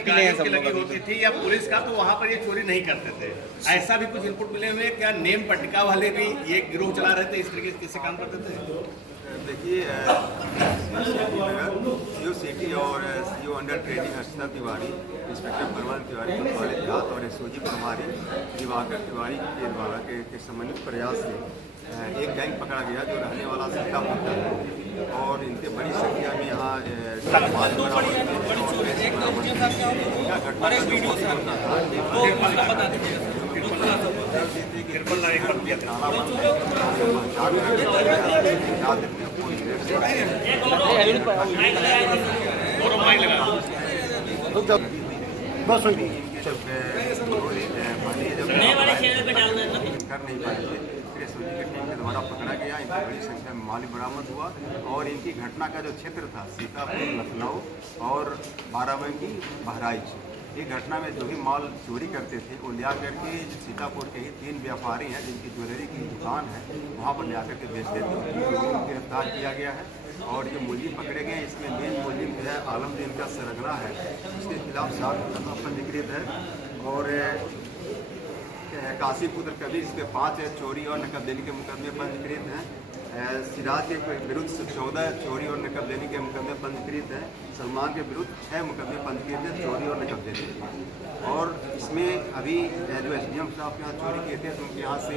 Input मिले हैं सब लोग लगी होती थी या पुलिस का, तो वहाँ पर ये चोरी नहीं करते थे। ऐसा भी कुछ इनपुट मिले हुए, क्या नेम पट्टिका वाले भी ये गिरोह चला रहे थे, इस तरीके से काम करते थे? देखिए, सीओ सिटी और CO under trading Harshita Tiwari, inspector Parman Tiwari कोतवाली देहात और एसओजी प्रभारी दिवाकर तिवारी के द्वारा के समन्वित प्रयास से एक गैंग पकड़ा गया जो रहने वाला सीतापुर का है और इनके बड़ी संख्या में यहाँ कर नहीं पाए थे, फिर एसओजी की टीम के द्वारा पकड़ा गया। इनकी बड़ी संख्या में माल बरामद हुआ और इनकी घटना का जो क्षेत्र था सीतापुर, लखनऊ और बाराबंकी, बहराइच, ये घटना में जो भी माल चोरी करते थे वो ले करके सीतापुर के ही 3 व्यापारी हैं जिनकी ज्वेलरी की दुकान है, वहाँ पर ले आकर के बेचते थे। उनको गिरफ्तार किया गया है और जो मुलजिम पकड़े गए इसमें मेन मुलजिम जो है आलमदीन का सरगना है, उसके खिलाफ 7 मुकदमा पंजीकृत है और काशी पुत्र कबीर इसके 5 चोरी और नकबदेनी के मुकदमे पंजीकृत हैं। सिराज के विरुद्ध 14 चोरी और नकबदेनी के मुकदमे पंजीकृत हैं। सलमान के विरुद्ध 6 मुकदमे पंजीकृत हैं चोरी और नकबदेनी। और इसमें अभी जो एसडीएम साहब के यहाँ चोरी किए थे तो उनके यहाँ से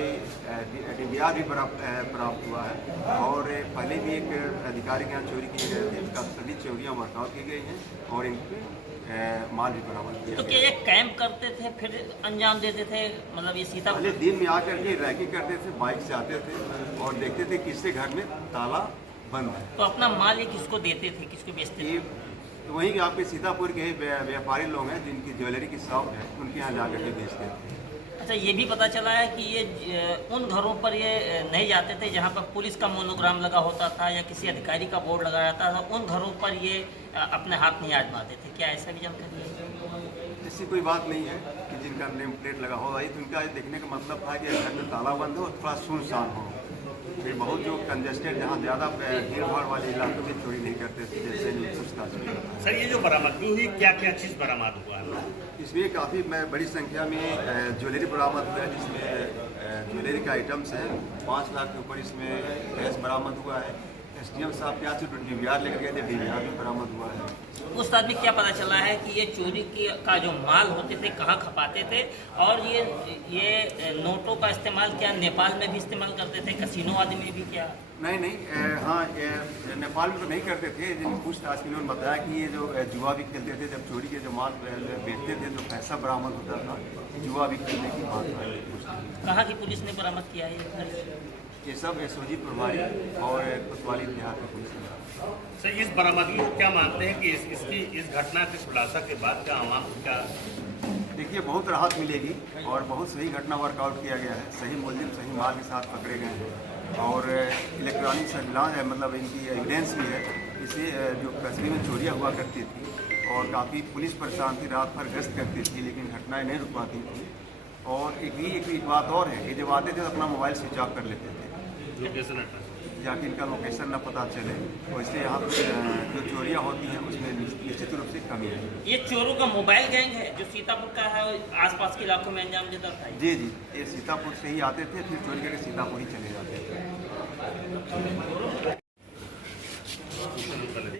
DVR भी प्राप्त हुआ है और पहले भी एक अधिकारी के यहाँ चोरी किए गए थे, इसका सभी चोरियाँ वर्कआउट की गई हैं और इनके माल भी बरामद किया। तो क्या ये कैंप करते थे फिर अंजाम देते थे, मतलब ये सीतापुर पहले दिन में आकर के रैकिंग करते थे, बाइक से आते थे और देखते थे किसके घर में ताला बंद है, तो अपना माल ये किसको देते थे, किसको बेचते थे? तो वहीं आपके सीतापुर के ही व्यापारी लोग हैं जिनकी ज्वेलरी की शॉप है, उनके यहाँ जाकर के बेचते थे। अच्छा, ये भी पता चला है कि ये उन घरों पर ये नहीं जाते थे जहाँ पर पुलिस का मोनोग्राम लगा होता था या किसी अधिकारी का बोर्ड लगा रहता था, उन घरों पर ये अपने हाथ नहीं आजमाते थे। क्या ऐसा भी जानकारी है? ऐसी कोई बात नहीं है कि जिनका नेम प्लेट लगा हो, तो उनका देखने का मतलब था कि घर में ताला बंद हो, थोड़ा सुनसान हो। फिर बहुत जो कंजेस्टेड जहाँ ज़्यादा भीड़ भाड़ वाले इलाकों में चोरी नहीं करते थे, जैसे पूछताछ में। सर, ये जो बरामदगी हुई, क्या क्या चीज़ बरामद हुआ है? इसमें काफ़ी बड़ी संख्या में ज्वेलरी बरामद हुआ है, जिसमें ज्वेलरी के आइटम्स हैं। 5 लाख के ऊपर इसमें कैश बरामद हुआ है। एसडीएम साहब के यहाँ से DVR लेकर गए थे, DVR भी बरामद हुआ है। उस आदमी क्या पता चला है कि ये चोरी का जो माल होते थे कहाँ खपाते थे और ये नोटों का इस्तेमाल क्या नेपाल में भी इस्तेमाल करते थे, कसिनो आदि में भी क्या? नहीं, हाँ, ये नेपाल में तो नहीं करते थे। जिन पूछताछ में उन्होंने बताया कि ये जो जुआ भी खेलते थे, जब चोरी के जो माल बेचते थे तो पैसा बरामद होता था, जुआ भी खेलने की बात है। कहाँ की पुलिस ने बरामद किया है ये सब एसओजी प्रभारी और कोतवाली देहात की पुलिस ने। सर, इस बरामदगी को क्या मानते हैं कि इस घटना के खुलासा के बाद क्या आवाम को क्या? देखिए, बहुत राहत मिलेगी और बहुत सही घटना वर्कआउट किया गया है। सही मुलजिम सही माल के साथ पकड़े गए हैं और इलेक्ट्रॉनिक सर्विलांस है, मतलब इनकी एविडेंस भी है। इससे जो कस्बे में चोरियाँ हुआ करती थी और काफ़ी पुलिस परेशान थी, रात भर गश्त करती थी लेकिन घटनाएँ नहीं रुक पाती थी। और एक बात और है कि जब आते थे तो अपना मोबाइल स्विच ऑफ कर लेते थे या कि इनका लोकेशन न पता चले, तो इसलिए यहाँ पर जो चोरियाँ होती हैं उसमें निश्चित रूप से कमी है। ये चोरों का मोबाइल गैंग है जो सीतापुर का है, आसपास के इलाकों में अंजाम देता था? जी, ये सीतापुर से ही आते थे, फिर चोरी करके सीतापुर ही चले जाते थे।